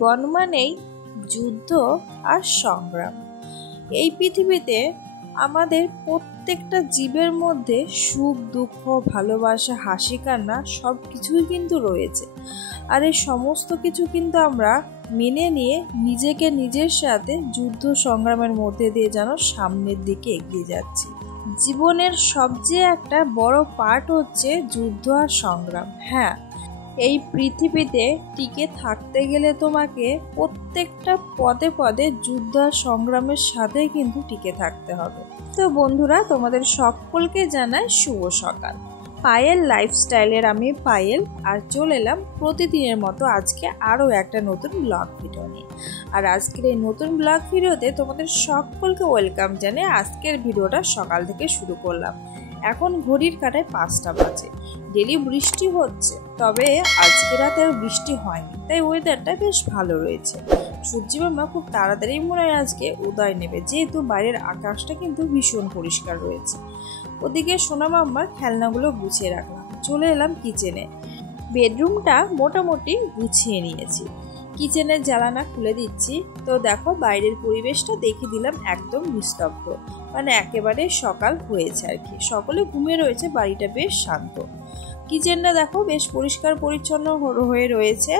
জীবন মানেই যুদ্ধ আর সংগ্রাম। এই পৃথিবীতে আমাদের প্রত্যেকটা জীবের মধ্যে সুখ দুঃখ ভালোবাসা হাসি কান্না সব কিছুই কিন্তু রয়েছে। আর এই সমস্ত কিছু কিন্তু আমরা মেনে নিয়ে নিজেকে নিজের সাথে যুদ্ধ সংগ্রামের মধ্যে দিয়ে যেন সামনের দিকে এগিয়ে যাচ্ছি। জীবনের সবচেয়ে একটা বড় পার্ট হচ্ছে যুদ্ধ আর সংগ্রাম। হ্যাঁ, এই পৃথিবীতে টিকে থাকতে গেলে তোমাকে প্রত্যেকটা পদে পদে যুদ্ধ আর সংগ্রামের সাথেই কিন্তু টিকে থাকতে হবে। তো বন্ধুরা, তোমাদের সকলকে জানাই শুভ সকাল। পায়েল লাইফস্টাইলের আমি পায়েল, আর চলে এলাম প্রতিদিনের মতো আজকে আরও একটা নতুন ব্লগ ভিডিও নিয়ে। আর আজকের এই নতুন ব্লগ ভিডিওতে তোমাদের সকলকে ওয়েলকাম জানিয়ে আজকের ভিডিওটা সকাল থেকে শুরু করলাম। এখন ঘড়ির কাঁটায় 5টা বাজে। ডেলি বৃষ্টি হচ্ছে, তবে আজকে রাতে আর বৃষ্টি হয়নি, তাই ওয়েদারটা বেশ ভালো রয়েছে। সূর্য মামা খুব তাড়াতাড়ি মনে হয় আজকে উদয় নেবে, যেহেতু বাইরের আকাশটা কিন্তু ভীষণ পরিষ্কার রয়েছে। ওদিকে সোনা মাম্মার খেলনাগুলো গুছিয়ে রাখলাম। চলে এলাম কিচেনে। বেডরুমটা মোটামুটি গুছিয়ে নিয়েছি। কিচেনের জ্বালানা খুলে দিচ্ছি। তো দেখো বাইরের পরিবেশটা দেখে দিলাম একদম নিস্তব্ধ, মানে একেবারে সকাল হয়েছে আর কি। সকলে ঘুমিয়ে রয়েছে, বাড়িটা বেশ শান্ত। কিচেনটা দেখো বেশ পরিষ্কার পরিচ্ছন্ন হয়ে রয়েছে।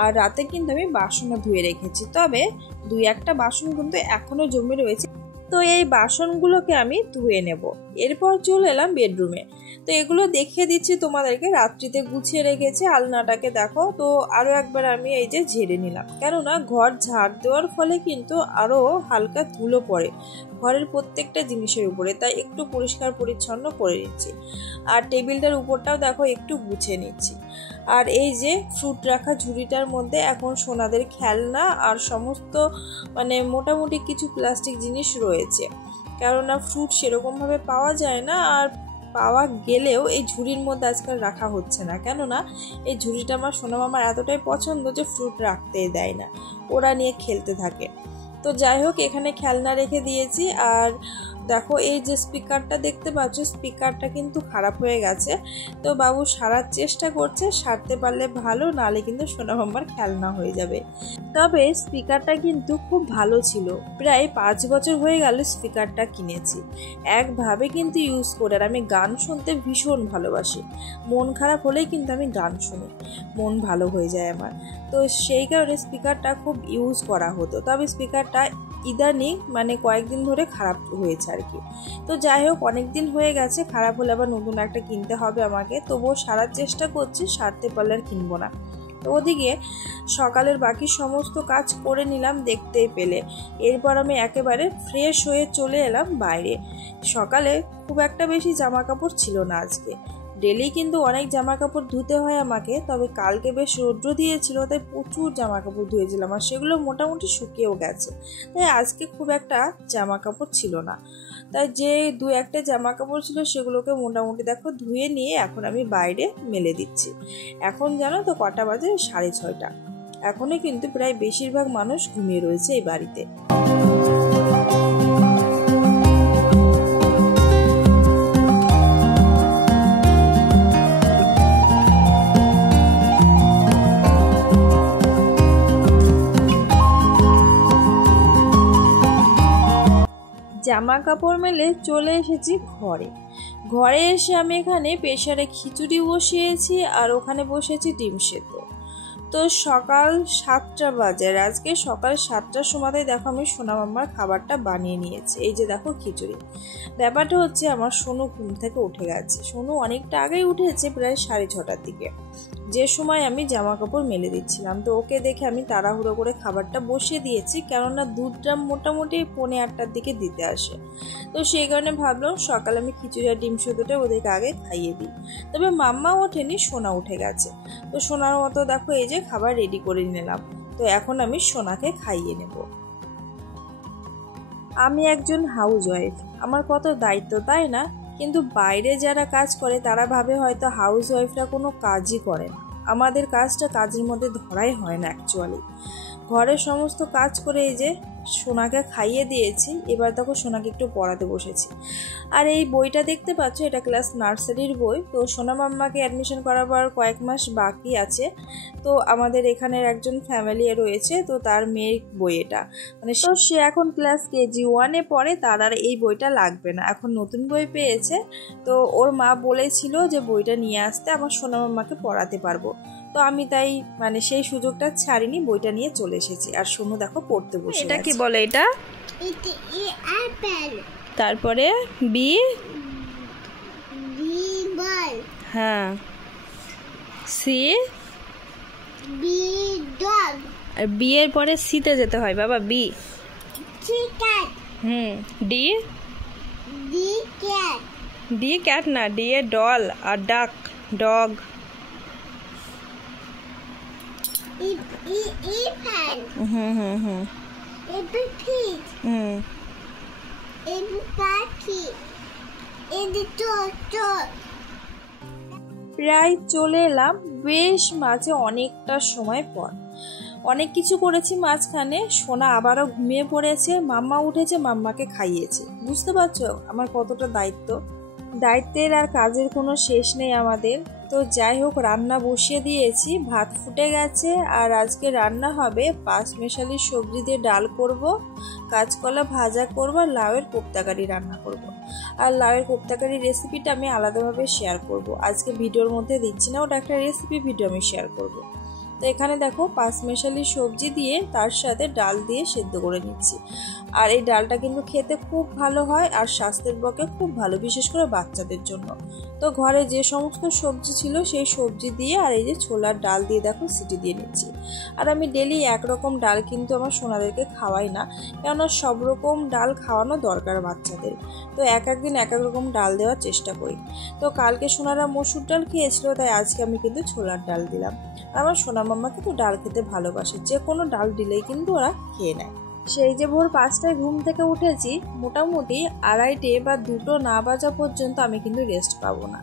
আর রাতে কিন্তু আমি বাসনও ধুয়ে রেখেছি, তবে 2-1টা বাসন কিন্তু এখনো জমে রয়েছে। তো এই বাসনগুলোকে আমি ধুয়ে নেব। এরপর চলে এলাম বেডরুমে। তো এগুলো দেখিয়ে দিচ্ছি তোমাদেরকে। রাত্রিতে গুছিয়ে রেখেছি আলনাটাকে, দেখো। তো আরও একবার আমি এই যে ঝেড়ে নিলাম, কেননা ঘর ঝাড় দেওয়ার ফলে কিন্তু আরও হালকা ধুলো পড়ে ঘরের প্রত্যেকটা জিনিসের উপরে, তাই একটু পরিষ্কার পরিচ্ছন্ন করে নিচ্ছি। আর টেবিলটার উপরটাও দেখো একটু গুছিয়ে নিচ্ছি। আর এই যে ফ্রুট রাখা ঝুড়িটার মধ্যে এখন সোনাদের খেলনা আর সমস্ত মানে মোটামুটি কিছু প্লাস্টিক জিনিস রয়েছে, কেননা ফ্রুট সেরকমভাবে পাওয়া যায় না। আর পাওয়া গেলেও এই ঝুড়ির মধ্যে আজকাল রাখা হচ্ছে না, কেননা এই ঝুড়িটা আমার সোনা মামার এতটাই পছন্দ যে ফ্রুট রাখতেই দেয় না, ওরা নিয়ে খেলতে থাকে। তো যাই হোক, এখানে খেলনা রেখে দিয়েছি। আর দেখো এই যে স্পিকারটা দেখতে পাচ্ছ, স্পিকারটা কিন্তু খারাপ হয়ে গেছে। তো বাবু সারার চেষ্টা করছে, সারতে পারলে ভালো, নালে কিন্তু সোনা মামার খেলনা হয়ে যাবে। তবে স্পিকারটা কিন্তু খুব ভালো ছিল। প্রায় 5 বছর হয়ে গেল স্পিকারটা কিনেছি, একভাবে কিন্তু ইউজ করে। আর আমি গান শুনতে ভীষণ ভালোবাসি। মন খারাপ হলেই কিন্তু আমি গান শুনি, মন ভালো হয়ে যায় আমার। তো সেই কারণে স্পিকারটা খুব ইউজ করা হতো। তবে স্পিকারটা ইদানিং মানে কয়েকদিন ধরে খারাপ হয়েছে আর কি। তো যাই হোক, অনেক দিন হয়ে গেছে, খারাপ হলে আবার নতুন একটা কিনতে হবে আমাকে। তবুও সারার চেষ্টা করছি, সারতে পারলে আর কিনবো না। তো ওদিকে সকালের বাকি সমস্ত কাজ করে নিলাম, দেখতেই পেলে। এরপর আমি একেবারে ফ্রেশ হয়ে চলে এলাম বাইরে। সকালে খুব একটা বেশি জামা কাপড় ছিল না আজকে। ডেলি কিন্তু অনেক জামা কাপড় ধুতে হয় আমাকে, তবে কালকে বেশ রৌদ্র দিয়েছিল, তাই প্রচুর জামা কাপড় ধুয়েছিলাম। আর সেগুলো মোটামুটি শুকিয়েও গেছে, তাই আজকে খুব একটা জামা কাপড় ছিল না। তাই যে 2-1টা জামা কাপড় ছিল সেগুলোকে মোটামুটি দেখো ধুয়ে নিয়ে এখন আমি বাইরে মেলে দিচ্ছি। এখন জানো তো কটা বাজে? 6:30। এখনই কিন্তু প্রায় বেশিরভাগ মানুষ ঘুমিয়ে রয়েছে এই বাড়িতে। জামা কাপড় মেলে চলে এসেছি ঘরে এসে আমি এখানে প্রেসারে খিচুড়ি বসিয়েছি, আর ওখানে বসেছি ডিম সেদ্ধ। তো সকাল 7টা বাজে, আর আজকে সকাল 7টার সময়তে দেখো আমি সোনা মাম্মার খাবারটা বানিয়ে নিয়েছি। এই যে দেখো খিচুড়ি। ব্যাপারটা হচ্ছে আমার সোনু ঘুম থেকে উঠে গেছে। সোনু অনেকটা আগেই উঠেছে, প্রায় 6:30টার দিকে, যে সময় আমি জামা কাপড় মেলে দিচ্ছিলাম। তো ওকে দেখে আমি তাড়াহুড়ো করে খাবারটা বসিয়ে দিয়েছি, কেননা দুধটা মোটামুটি 7:45টার দিকে দিতে আসে। তো সেই কারণে ভাবলাম সকালে আমি খিচুড়ি আর ডিম সেদ্ধটা ওদেরকে আগে খাইয়ে দিই। তবে মাম্মা ওঠেনি, সোনা উঠে গেছে। তো সোনার মতো দেখো এই যে খাবার রেডি করে নিলাম। তো এখন আমি সোনাকে খাইয়ে নেব। আমি একজন হাউস ওয়াইফ, আমার কত দায়িত্ব, তাই না? কিন্তু বাইরে যারা কাজ করে তারা ভাবে হয়তো হাউস ওয়াইফরা কোনো কাজই করে না। আমাদের কাজটা কাজের মধ্যে ধরাই হয় না অ্যাকচুয়ালি। ঘরের সমস্ত কাজ করে এই যে সোনাকে খাইয়ে দিয়েছি, এবার দেখো সোনাকে একটু পড়াতে বসেছি। আর এই বইটা দেখতে পাচ্ছ, এটা ক্লাস নার্সারির বই। তো সোনা মাম্মাকে অ্যাডমিশন করাবার কয়েক মাস বাকি আছে। তো আমাদের এখানের একজন ফ্যামিলি রয়েছে, তো তার মেয়ের বই এটা, মানে তো সে এখন ক্লাস KG1-এ পড়ে, তার আর এই বইটা লাগবে না, এখন নতুন বই পেয়েছে। তো ওর মা বলেছিল যে বইটা নিয়ে আসতে, আমার সোনা মাম্মাকে পড়াতে পারবো। তো আমি তাই মানে সেই সুযোগটা ছাড়িনি, বইটা নিয়ে চলে এসেছি। আর সোনু দেখো পড়তে বসে। এটা কি বলে? এটা তারপরে বি, হ্যাঁ, সি, আর বি এর পরে সিতে যেতে হয় বাবা, বি। ডি, ডি ক্যাট না, ডি এ ডল আর ডাক, ডগ। প্রায় চলে এলাম বেশ মাঝে অনেকটা সময় পর। অনেক কিছু করেছি মাঝখানে। সোনা আবারও ঘুমিয়ে পড়েছে, মাম্মা উঠেছে, মাম্মাকে খাইয়েছে। বুঝতে পারছো আমার কতটা দায়িত্বের আর কাজের কোনো শেষ নেই আমাদের। তো যাই হোক, রান্না বসিয়ে দিয়েছি, ভাত ফুটে গেছে। আর আজকে রান্না হবে পাঁচমেশালি সবজি দিয়ে ডাল করব, কাঁচকলা ভাজা করব, আর লাউয়ের কোপ্তাকারি রান্না করব। আর লাউয়ের কোপ্তাকারি রেসিপিটা আমি আলাদাভাবে শেয়ার করব, আজকে ভিডিওর মধ্যে দিচ্ছি না, ওটা একটা রেসিপি ভিডিও আমি শেয়ার করব। তো এখানে দেখো পাঁচমেশালি সবজি দিয়ে তার সাথে ডাল দিয়ে সেদ্ধ করে নিচ্ছি। আর এই ডালটা কিন্তু খেতে খুব ভালো হয় আর স্বাস্থ্যের পক্ষে খুব ভালো, বিশেষ করে বাচ্চাদের জন্য। তো ঘরে যে সমস্ত সবজি ছিল সেই সবজি দিয়ে আর এই যে ছোলার ডাল দিয়ে দেখো সিটি দিয়ে নিচ্ছি। আর আমি ডেলি একরকম ডাল কিন্তু আমার সোনাদেরকে খাওয়াই না, কেননা সব রকম ডাল খাওয়ানো দরকার বাচ্চাদের। তো এক একদিন এক এক রকম ডাল দেওয়ার চেষ্টা করি। তো কালকে সোনারা মসুর ডাল খেয়েছিল, তাই আজকে আমি কিন্তু ছোলার ডাল দিলাম। আর আমার সোনা মাম্মা কিন্তু ডাল খেতে ভালোবাসে, যে কোনো ডাল দিলেই কিন্তু ওরা খেয়ে নেয়। সেই যে ভোর 5টায় ঘুম থেকে উঠেছি, মোটামুটি 2:30 বা 2টো না বাজা পর্যন্ত আমি কিন্তু রেস্ট পাবো না।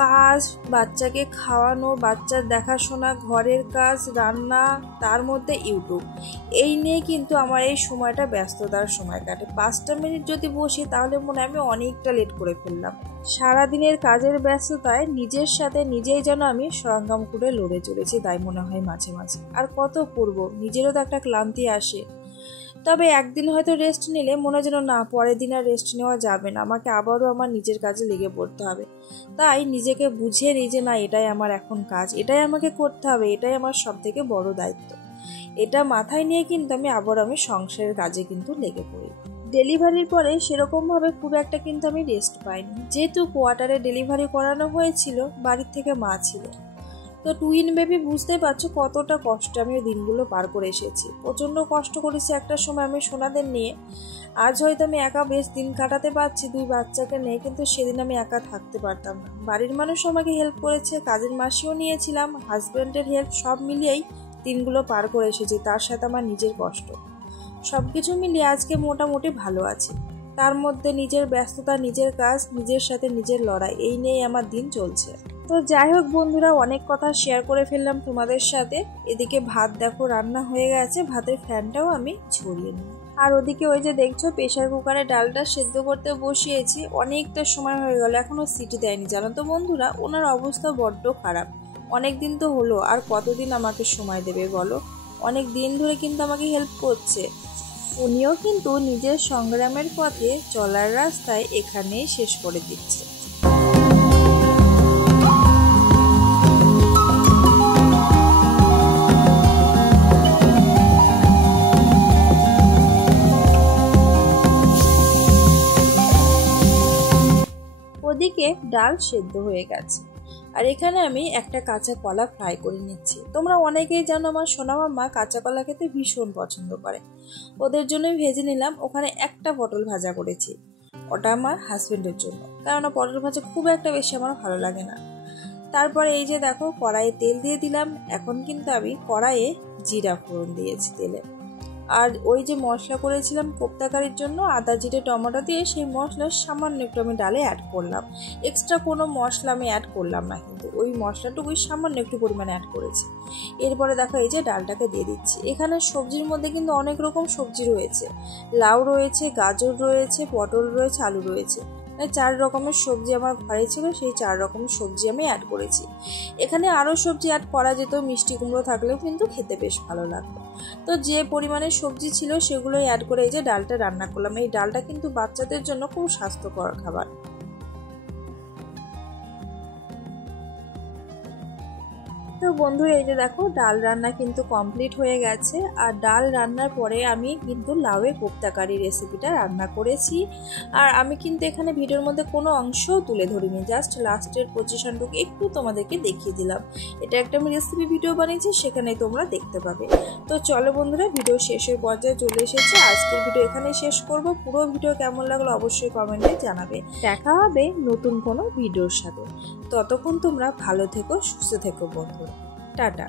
কাজ, বাচ্চাকে খাওয়ানো, বাচ্চার দেখাশোনা, ঘরের কাজ, রান্না, তার মধ্যে ইউটিউব, এই নিয়ে কিন্তু আমার এই সময়টা ব্যস্ততার সময় কাটে। 5টা মিনিট যদি বসি তাহলে মনে হয় আমি অনেকটা লেট করে ফেললাম। সারাদিনের কাজের ব্যস্ততায় নিজের সাথে নিজেই যেন আমি সংগ্রাম করে লড়ে চলেছি, তাই মনে হয় মাঝে মাঝে। আর কত করব, নিজেরও তো একটা ক্লান্তি আসে। তবে একদিন হয়তো রেস্ট নিলে মনে যেন না, পরের দিন আর রেস্ট নেওয়া যাবে না, আমাকে আবারও আমার নিজের কাজে লেগে পড়তে হবে। তাই নিজেকে বুঝিয়ে নিই যে না, এটাই আমার এখন কাজ, এটাই আমাকে করতে হবে, এটাই আমার সব থেকে বড় দায়িত্ব। এটা মাথায় নিয়ে কিন্তু আমি সংসারের কাজে কিন্তু লেগে পড়ি। ডেলিভারির পরে সেরকমভাবে খুব একটা কিন্তু আমি রেস্ট পাইনি, যেহেতু কোয়ার্টারে ডেলিভারি করানো হয়েছিল, বাড়ির থেকে মা ছিল। তো টুইন বেবি, বুঝতে পারছো কতটা কষ্ট আমি ওই দিনগুলো পার করে এসেছি। প্রচণ্ড কষ্ট করেছি একটা সময় আমি সোনাদের নিয়ে। আজ হয়তো আমি একা বেশ দিন কাটাতে পারছি 2 বাচ্চাকে নিয়ে, কিন্তু সেদিন আমি একা থাকতে পারতাম না। বাড়ির মানুষ আমাকে হেল্প করেছে, কাজের মাসিও নিয়েছিলাম, হাজব্যান্ডের হেল্প, সব মিলিয়েই দিনগুলো পার করে এসেছি। তার সাথে আমার নিজের কষ্ট, সব কিছু মিলিয়ে আজকে মোটামুটি ভালো আছি। তার মধ্যে নিজের ব্যস্ততা, নিজের কাজ, নিজের সাথে নিজের লড়াই, এই নিয়েই আমার দিন চলছে। তো যাই হোক বন্ধুরা, অনেক কথা শেয়ার করে ফেললাম তোমাদের সাথে। এদিকে ভাত দেখো রান্না হয়ে গেছে, ভাতের ফ্যানটাও আমি ছড়িয়ে নিই। আর ওদিকে ওই যে দেখছো প্রেসার কুকারে ডালটা সেদ্ধ করতে বসিয়েছি, অনেকটা সময় হয়ে গেল, এখনো সিটি দেয়নি। জানো তো বন্ধুরা, ওনার অবস্থা বড্ড খারাপ। অনেক দিন তো হলো, আর কতদিন আমাকে সময় দেবে বলো? অনেক দিন ধরে কিন্তু আমাকে হেল্প করছে। উনিও কিন্তু নিজের সংগ্রামের পথে চলার রাস্তায় এখানেই শেষ করে দিচ্ছে। ওদিকে ডাল সেদ্ধ হয়ে গেছে, আর এখানে আমি একটা কাঁচা কলা ফ্রাই করে নিচ্ছি। তোমরা অনেকেই জানো আমার সোনা মাম্মা কাঁচা কলা খেতে ভীষণ পছন্দ করে, ওদের জন্যই ভেজে নিলাম। ওখানে একটা পটল ভাজা করেছি, ওটা আমার হাজবেন্ডের জন্য, কারণ পটল ভাজা খুব একটা বেশি আমার ভালো লাগে না। তারপরে এই যে দেখো কড়াইয়ে তেল দিয়ে দিলাম। এখন কিন্তু আমি কড়াইয়ে জিরা ফোড়ন দিয়েছি তেলে। আর ওই যে মশলা করেছিলাম কোপ্তা কারির জন্য আদা জিরে টমেটো দিয়ে, সেই মশলা সামান্য একটু আমি ডালে অ্যাড করলাম। এক্সট্রা কোনো মশলা আমি অ্যাড করলাম না, কিন্তু ওই মশলাটুকুই সামান্য একটু পরিমাণে অ্যাড করেছি। এরপরে দেখো এই যে ডালটাকে দিয়ে দিচ্ছি। এখানে সবজির মধ্যে কিন্তু অনেক রকম সবজি রয়েছে, লাউ রয়েছে, গাজর রয়েছে, পটল রয়েছে, আলু রয়েছে। 4 রকমের সবজি আমার ঘরে ছিল, সেই 4 রকমের সবজি আমি অ্যাড করেছি। এখানে আরও সবজি অ্যাড করা যেত, মিষ্টি কুমড়ো থাকলেও কিন্তু খেতে বেশ ভালো লাগতো। তো যে পরিমাণে সবজি ছিল সেগুলোই অ্যাড করে এই যে ডালটা রান্না করলাম। এই ডালটা কিন্তু বাচ্চাদের জন্য খুব স্বাস্থ্যকর খাবার। তো বন্ধুরা এই যে দেখো ডাল রান্না কিন্তু কমপ্লিট হয়ে গেছে। আর ডাল রান্নার পরে আমি কিন্তু লাউয়ের কোপ্তা কারি রেসিপিটা রান্না করেছি। আর আমি কিন্তু এখানে ভিডিওর মধ্যে কোনো অংশও তুলে ধরিনি, জাস্ট লাস্টের পজিশনটুকু একটু তোমাদেরকে দেখিয়ে দিলাম। এটা একটা আমি রেসিপি ভিডিও বানিয়েছি, সেখানে তোমরা দেখতে পাবে। তো চলো বন্ধুরা, ভিডিও শেষের পর্যায়ে চলে এসেছে। আজকের ভিডিও এখানে শেষ করব। পুরো ভিডিও কেমন লাগলো অবশ্যই কমেন্টে জানাবে। দেখা হবে নতুন কোনো ভিডিওর সাথে। ততক্ষণ তোমরা ভালো থেকো, সুস্থ থেকো বন্ধুরা। টাটা।